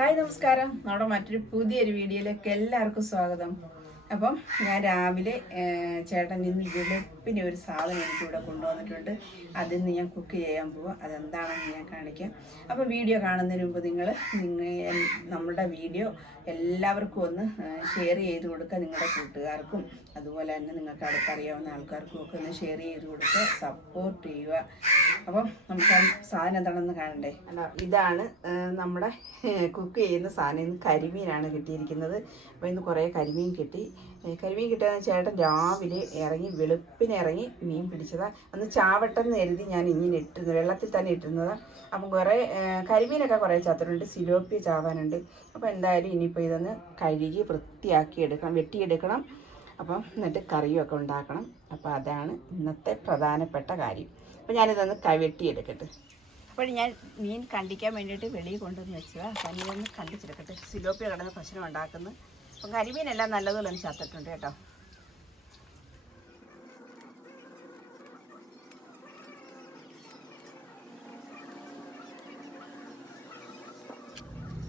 Hi നമസ്കാരം. നമ്മുടെ മറ്റൊരു പുതിയൊരു വീഡിയോയിലേക്ക് എല്ലാവർക്കും സ്വാഗതം. അപ്പം ഞാൻ രാവിലെ ചേട്ടൻ ഇന്ന് വെളുപ്പിന് ഒരു സാധനം എനിക്ക് ഇവിടെ കൊണ്ടുവന്നിട്ടുണ്ട്. അതിന്ന് ഞാൻ കുക്ക് ചെയ്യാൻ പോവാം. അതെന്താണെന്ന് ഞാൻ കാണിക്കാം. അപ്പോൾ വീഡിയോ കാണുന്നതിന് മുമ്പ് നിങ്ങൾ നിങ്ങൾ നമ്മുടെ വീഡിയോ എല്ലാവർക്കും ഒന്ന് ഷെയർ ചെയ്ത് കൊടുക്കുക നിങ്ങളുടെ കൂട്ടുകാർക്കും. അതുപോലെ തന്നെ നിങ്ങൾക്ക് അടുത്തറിയാവുന്ന ആൾക്കാർക്കും ഒക്കെ ഒന്ന് ഷെയർ ചെയ്ത് കൊടുക്കുക സപ്പോർട്ട് ചെയ്യുക. അപ്പം നമുക്ക് സാധനം എന്താണെന്ന് കാണണ്ടേ? അല്ല ഇതാണ് നമ്മുടെ കുക്ക് ചെയ്യുന്ന സാധനം. ഇന്ന് കരിമീനാണ് കിട്ടിയിരിക്കുന്നത്. അപ്പോൾ ഇന്ന് കുറേ കരിമീൻ കിട്ടി. കരിമീൻ കിട്ടിയെന്ന് ചേട്ടൻ രാവിലെ ഇറങ്ങി വെളുപ്പിന് ഇറങ്ങി മീൻ പിടിച്ചതാണ് അന്ന് ചാവട്ടെന്ന് കരുതി ഞാൻ ഇങ്ങനെ ഇട്ടിരുന്നു വെള്ളത്തിൽ തന്നെ ഇട്ടിരുന്നതാണ് അപ്പം കുറേ കരിമീനൊക്കെ കുറേ ചത്തിട്ടുണ്ട് സിലോപ്പിയ ചാവാനുണ്ട്. അപ്പോൾ എന്തായാലും ഇനിയിപ്പോൾ ഇതൊന്ന് കഴുകി വൃത്തിയാക്കി എടുക്കണം വെട്ടിയെടുക്കണം. അപ്പം എന്നിട്ട് കറിയൊക്കെ ഉണ്ടാക്കണം. അപ്പോൾ അതാണ് ഇന്നത്തെ പ്രധാനപ്പെട്ട കാര്യം. അപ്പോൾ ഞാനിതൊന്ന് ക വെട്ടിയെടുക്കട്ടെ അപ്പോൾ ഞാൻ മീൻ കണ്ടിക്കാൻ വേണ്ടിയിട്ട് വെളിയിൽ കൊണ്ടുവന്ന് വെച്ചതാണ് അപ്പം ഇതൊന്ന് കണ്ടിച്ചെടുക്കട്ടെ. സിലോപ്പിയ കിടന്ന് പ്രശ്നം ഉണ്ടാക്കുന്നു. അപ്പം കരിമീനെല്ലാം നല്ലതുപോലെ ഒന്ന് ചത്തിട്ടുണ്ട് കേട്ടോ.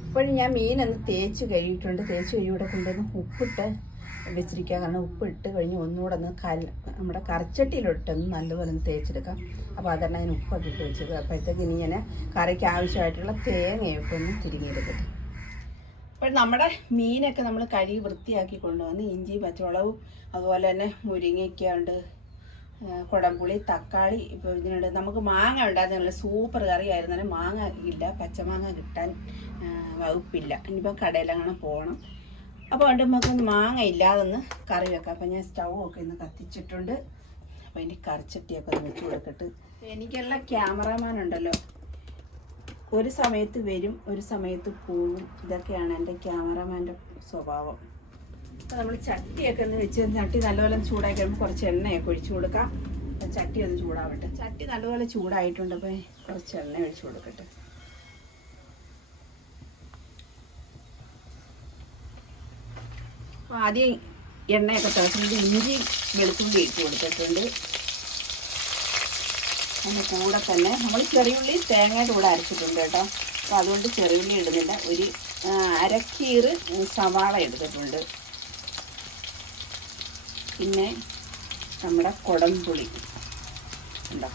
ഇപ്പോഴും ഞാൻ മീനൊന്ന് തേച്ച് കഴുകിയിട്ടുണ്ട്. തേച്ച് കഴുകി കൊണ്ടുവന്ന് ഉപ്പിട്ട് വെച്ചിരിക്കുക. കാരണം ഉപ്പ് ഇട്ട് കഴിഞ്ഞ് ഒന്നുകൂടെ ഒന്ന് കൽ നമ്മുടെ കറിച്ചട്ടിയിലിട്ടൊന്ന് നല്ലപോലെ ഒന്ന് തേച്ചെടുക്കാം. അപ്പോൾ അതാണ് അതിന് ഉപ്പൊക്കെ ഇട്ട് വെച്ചത്. അപ്പോഴത്തേക്ക് ഇനി ഞാൻ കറിക്ക് ആവശ്യമായിട്ടുള്ള തേങ്ങയൊക്കെ ഒന്ന് തിരിഞ്ഞെടുക്കട്ടെ അപ്പോൾ നമ്മുടെ മീനൊക്കെ നമ്മൾ കഴുകി വൃത്തിയാക്കി കൊണ്ടുവന്ന് ഇഞ്ചി പച്ചമുളകും അതുപോലെ തന്നെ മുരിങ്ങയ്ക്ക ഉണ്ട് കുടംപുളി തക്കാളി ഇപ്പോൾ ഇതിനുണ്ട്. നമുക്ക് മാങ്ങ ഉണ്ടായിരുന്നില്ല സൂപ്പർ കറി ആയിരുന്നാലും മാങ്ങ ഇല്ല പച്ചമാങ്ങ കിട്ടാൻ വകുപ്പില്ല. ഇനിയിപ്പോൾ കടയിലങ്ങനെ പോകണം. അപ്പോൾ അതുകൊണ്ട് നമുക്ക് മാങ്ങ ഇല്ലാതൊന്ന് കറി വെക്കാം. അപ്പോൾ ഞാൻ സ്റ്റൗ ഒക്കെ ഇന്ന് കത്തിച്ചിട്ടുണ്ട്. അപ്പോൾ ഇനി കറിച്ചട്ടിയൊക്കെ ഒന്ന് വെച്ച് കൊടുക്കട്ട് എനിക്കുള്ള ക്യാമറാമാൻ ഉണ്ടല്ലോ. ഒരു സമയത്ത് വരും ഒരു സമയത്ത് പോവും. ഇതൊക്കെയാണ് എന്റെ ക്യാമറാമാന്റെ സ്വഭാവം. അപ്പോൾ നമ്മൾ ചട്ടിയൊക്കെ ഒന്ന് വെച്ച് ചട്ടി നല്ലപോലെ ചൂടാക്കി കഴിയുമ്പോൾ കുറച്ച് എണ്ണയൊക്കെ ഒഴിച്ചു കൊടുക്കാം. ചട്ടി ഒന്ന് ചൂടാവട്ടെ. ചട്ടി നല്ലപോലെ ചൂടായിട്ടുണ്ട്. അപ്പോൾ കുറച്ച് എണ്ണ ഒഴിച്ചു കൊടുക്കട്ടെ. അപ്പോൾ ആദ്യം എണ്ണയൊക്കെ തിളച്ചിട്ട് ഇഞ്ചി വെളുത്തുള്ളി ഇട്ട് കൊടുത്തിട്ടുണ്ട്. അതിന്റെ കൂടെ തന്നെ നമ്മൾ ചെറിയുള്ളി തേങ്ങയുടെ കൂടെ അരച്ചിട്ടുണ്ട് കേട്ടോ. അപ്പോൾ അതുകൊണ്ട് ചെറിയുള്ളി ഇടുന്നില്ല. ഒരു അരക്കീറ് സവാള എടുത്തിട്ടുണ്ട്. പിന്നെ നമ്മുടെ കുടംപുളി. ഉണ്ടോ?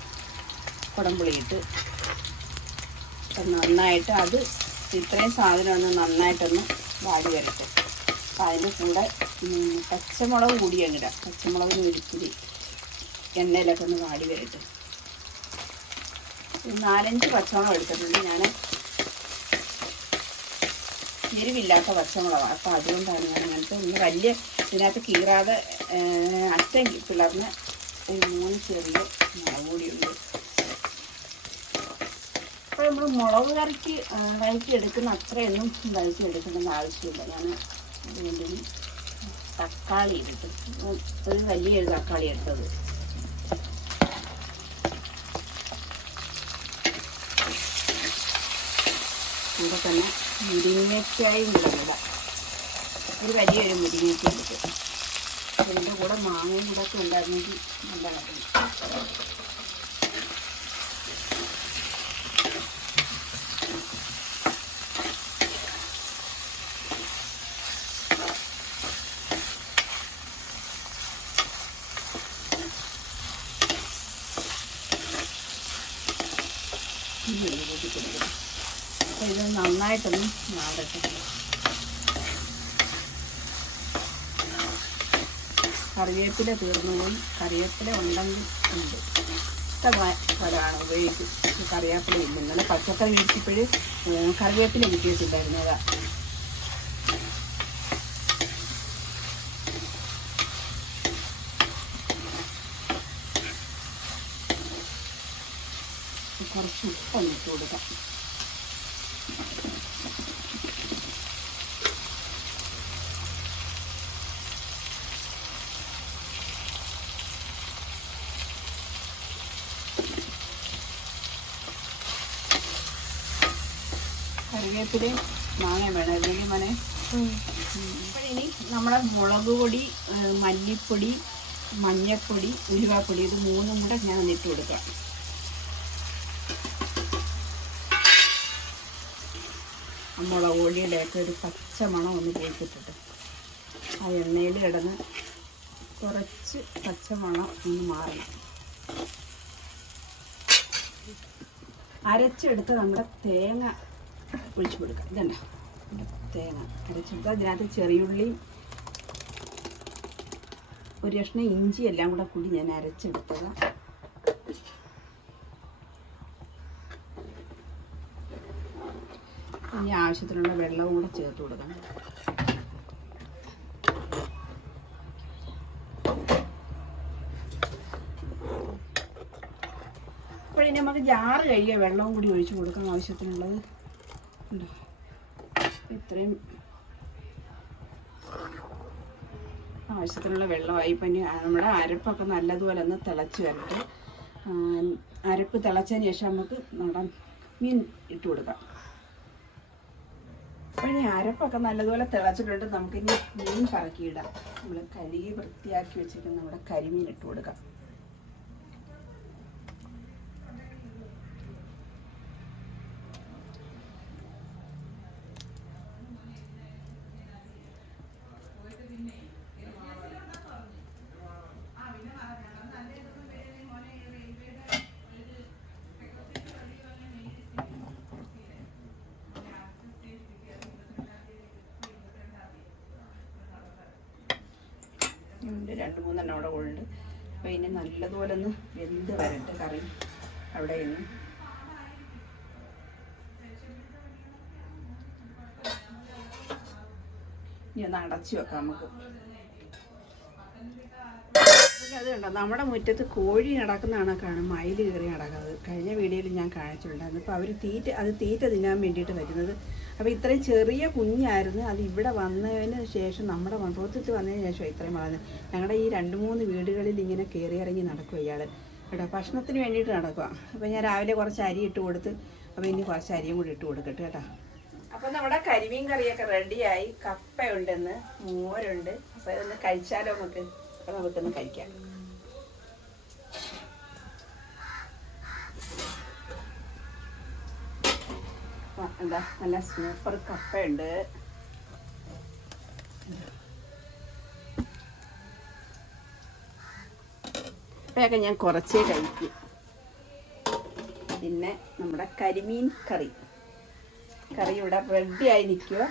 കുടംപുളി ഇട്ട് നന്നായിട്ട് അത് ഇത്രയും സാധനം ഒന്ന് നന്നായിട്ടൊന്ന് വാടി വരട്ടെ. അതിന്റെ കൂടെ പച്ചമുളക് കൂടി അങ്ങിടാം പച്ചമുളകിന് ഒരിച്ചിരി എണ്ണയിലൊക്കെ ഒന്ന് വാടി വരട്ടെ. നാലഞ്ച് പച്ചമുളക് എടുത്തിട്ടുണ്ട്. ഞാൻ എരിവില്ലാത്ത പച്ചമുളകാണ്. അപ്പോൾ അതുകൊണ്ടാണ് ഞാൻ അങ്ങനത്തെ ഒന്ന് വലിയ ഇതിനകത്ത് കീറാതെ അറ്റം പിളർന്ന് മൂന്ന് ചെറിയ മുളക് പൊടിയുണ്ട് അപ്പോൾ നമ്മൾ മുളക് കറിക്ക് വഴറ്റി എടുക്കുന്ന അത്രയൊന്നും വഴറ്റി എടുക്കേണ്ട ആവശ്യമില്ല. ഞാൻ അതുകൊണ്ട് തക്കാളി എടുത്തു ഒരു വലിയ ഒരു തക്കാളി എടുത്തത്. കൂടെ തന്നെ മുരിങ്ങയ്ക്കായും കൂടെ ഒരു വലിയൊരു മുരിങ്ങയ്ക്ക എടുത്തു അതിന്റെ കൂടെ മാങ്ങയും കൂടെ ഒക്കെ ഉണ്ടായിരുന്നെങ്കിൽ നല്ലതായിരുന്നു ഇനി ഇത് കൂട്ടി കൊടുക്കണം അപ്പോൾ ഇത് നന്നായിട്ടൊന്ന് നാടട്ടെ കറിവേപ്പില തീർന്നു പോയി. കറിവേപ്പില ഉണ്ടെങ്കിൽ ഉണ്ട്. ഇഷ്ടമാണ് ഉപയോഗിക്കും കറിവേപ്പില ഇല്ല ഇന്നലെ പച്ചക്കറി മേടിച്ചപ്പോൾ കറിവേപ്പില കിട്ടിയിട്ടില്ലായിരുന്നു അതാ. കുറച്ച് ഉപ്പൊന്നിട്ട് കൊടുക്കാം. കറിവേപ്പിലയും മാങ്ങ വേണം അല്ലെങ്കിൽ മനെ ഇനി നമ്മുടെ മുളക് പൊടി മല്ലിപ്പൊടി മഞ്ഞൾപ്പൊടി ഉലുവാപ്പൊടി ഇത് മൂന്നും കൂടെ ഞാൻ ഇട്ട് കൊടുക്കാം. മുളക് പൊടിയുടെയൊക്കെ ഒരു പച്ച മണം ഒന്ന് പോയിക്കിട്ടിട്ട് ആ എണ്ണയിൽ കിടന്ന് കുറച്ച് പച്ച മണം ഒന്ന് മാറണം. അരച്ചെടുത്ത് നമ്മുടെ തേങ്ങ ഒഴിച്ചു കൊടുക്കാം. ഇതണ്ട. തേങ്ങ അരച്ചെടുത്ത് അതിനകത്ത് ചെറിയുള്ളി ഒരു കഷ്ണം ഇഞ്ചി എല്ലാം കൂടെ കൂടി ഞാൻ അരച്ചെടുത്തത്. ഇനി ആവശ്യത്തിനുള്ള വെള്ളവും കൂടെ ചേർത്ത് കൊടുക്കണം അപ്പോഴിനി നമുക്ക് ജാറ് കഴിയുക വെള്ളവും കൂടി ഒഴിച്ചു കൊടുക്കാം ആവശ്യത്തിനുള്ളത്. ഇത്രയും ആവശ്യത്തിനുള്ള വെള്ളമായി. ഇപ്പം നമ്മുടെ അരപ്പൊക്കെ നല്ലതുപോലെ ഒന്ന് തിളച്ച് വരട്ടെ. അരപ്പ് തിളച്ചതിന് ശേഷം നമുക്ക് നമ്മുടെ മീൻ ഇട്ട് കൊടുക്കാം. അപ്പോൾ ഇനി അരപ്പൊക്കെ നല്ലതുപോലെ തിളച്ചിട്ടുണ്ട്. നമുക്കിനി മീൻ പറക്കിയിടാം. നമ്മൾ കഴുകി വൃത്തിയാക്കി വെച്ചിരിക്കുന്ന നമ്മുടെ കരിമീൻ ഇട്ട് കൊടുക്കാം. മൂന്നെണ്ണം അവിടെ ഉണ്ട് അപ്പോൾ ഇനി നല്ലതുപോലെ ഒന്ന് വെന്ത് വരട്ടെ കറി അവിടെ നിന്ന് ഇനി ഒന്ന് അടച്ചു വെക്കാം നമുക്ക്. അത് നമ്മുടെ മുറ്റത്ത് കോഴി നടക്കുന്നതാണ് കാണും മയിൽ കയറി നടക്കുന്നത്. കഴിഞ്ഞ വീഡിയോയിൽ ഞാൻ കാണിച്ചിട്ടുണ്ടായിരുന്നു. അപ്പോൾ അവർ തീറ്റ അത് തീറ്റ തിന്നാൻ വേണ്ടിയിട്ട് വരുന്നത് അപ്പോൾ ഇത്രയും ചെറിയ കുഞ്ഞായിരുന്നു. അത് ഇവിടെ വന്നതിന് ശേഷം നമ്മുടെ മണ്ഡലത്തിൽ വന്നതിന് ശേഷം ഇത്രയും വളർന്നത്. ഞങ്ങളുടെ ഈ രണ്ട് മൂന്ന് വീടുകളിൽ ഇങ്ങനെ കയറി ഇറങ്ങി നടക്കും ഇയാൾ കേട്ടോ ഭക്ഷണത്തിന് വേണ്ടിയിട്ട് നടക്കുക അപ്പോൾ ഞാൻ രാവിലെ കുറച്ച് അരി ഇട്ട് കൊടുത്ത് അപ്പോൾ ഇനി കുറച്ച് അരിയും കൂടി ഇട്ട് കൊടുക്കട്ടെ കേട്ടോ. അപ്പോൾ നമ്മുടെ കരിമീൻ കറിയൊക്കെ റെഡിയായി. കപ്പയുണ്ടെന്ന് മോരുണ്ട്. അപ്പോൾ ഇതൊന്ന് കഴിച്ചാലോ നമുക്ക്? അപ്പോൾ നമുക്കൊന്ന് കഴിക്കാം. എന്താ നല്ല സൂപ്പർ കപ്പയുണ്ട്. കപ്പയൊക്കെ ഞാൻ കുറച്ചേ കഴിക്കും. പിന്നെ നമ്മുടെ കരിമീൻ കറി. കറി ഇവിടെ റെഡി ആയി നിൽക്കുക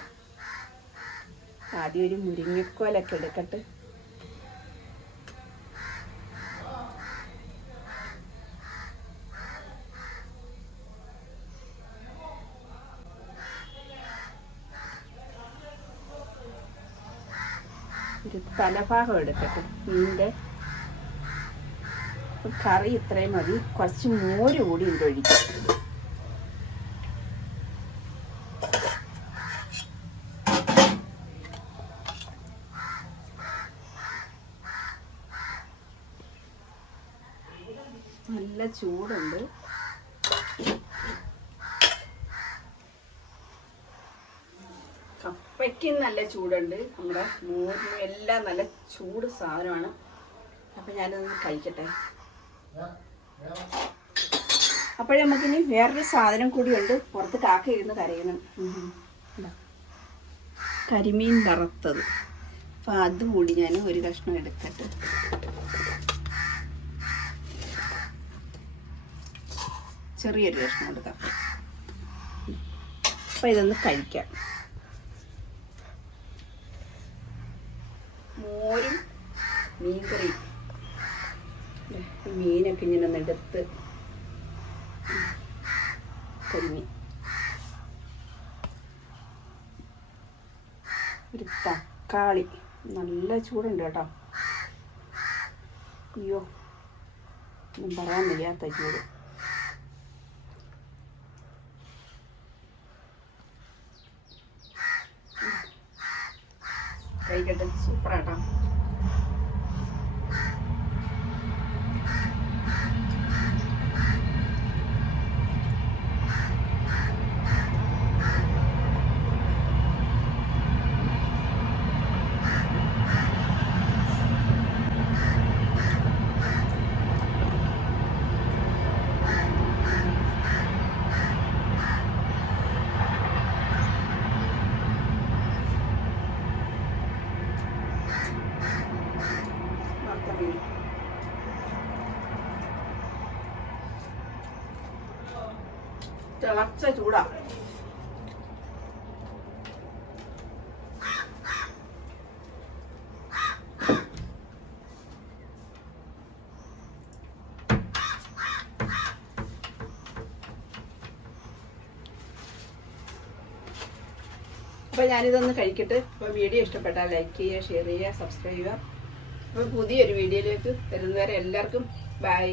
ആദ്യം ഒരു മുരിങ്ങക്കോലൊക്കെ എടുക്കട്ടെ. ഒരു തലഭാഗം എടുക്കട്ടെ അപ്പൊ കറി ഇത്രയും മതി. കുറച്ച് മോര് കൂടി ഇവിടെ ഒഴിക്കാം നല്ല ചൂടുണ്ട്. കപ്പയ്ക്കും നല്ല ചൂടുണ്ട്. നമ്മുടെ മോരിനും എല്ലാം നല്ല ചൂട് സാധനമാണ്. അപ്പം ഞാനതൊന്ന് കഴിക്കട്ടെ. അപ്പോഴേ നമുക്കിനി വേറൊരു സാധനം കൂടിയുണ്ട്. പുറത്ത് കാക്ക ഇരുന്ന് ഇതാ. കരിമീൻ വറുത്തത്. അപ്പം അതുകൂടി ഞാൻ ഒരു കഷ്ണം എടുക്കട്ടെ ചെറിയൊരു കഷ്ണം എടുക്കാം. അപ്പം ഇതൊന്ന് കഴിക്കാം. മോരും മീൻകറി. മീനൊക്കെ ഇങ്ങനെ ഒന്ന് എടുത്ത് കരിമീൻ ഒരു തക്കാളി. നല്ല ചൂടുണ്ട് കേട്ടോ. അയ്യോ ഒന്നും പറയാൻ വയ്യാത്ത ചൂട്. കഴിക്കട്ടെ. സൂപ്പറാട്ടോ. തിളച്ച ചൂടാ അപ്പോൾ ഞാനിതൊന്ന് കഴിക്കട്ടെ. അപ്പോൾ വീഡിയോ ഇഷ്ടപ്പെട്ടാൽ ലൈക്ക് ചെയ്യുക ഷെയർ ചെയ്യുക സബ്സ്ക്രൈബ് ചെയ്യുക. അപ്പോൾ പുതിയൊരു വീഡിയോയിലേക്ക് വരുന്നവരെ എല്ലാവർക്കും ബൈ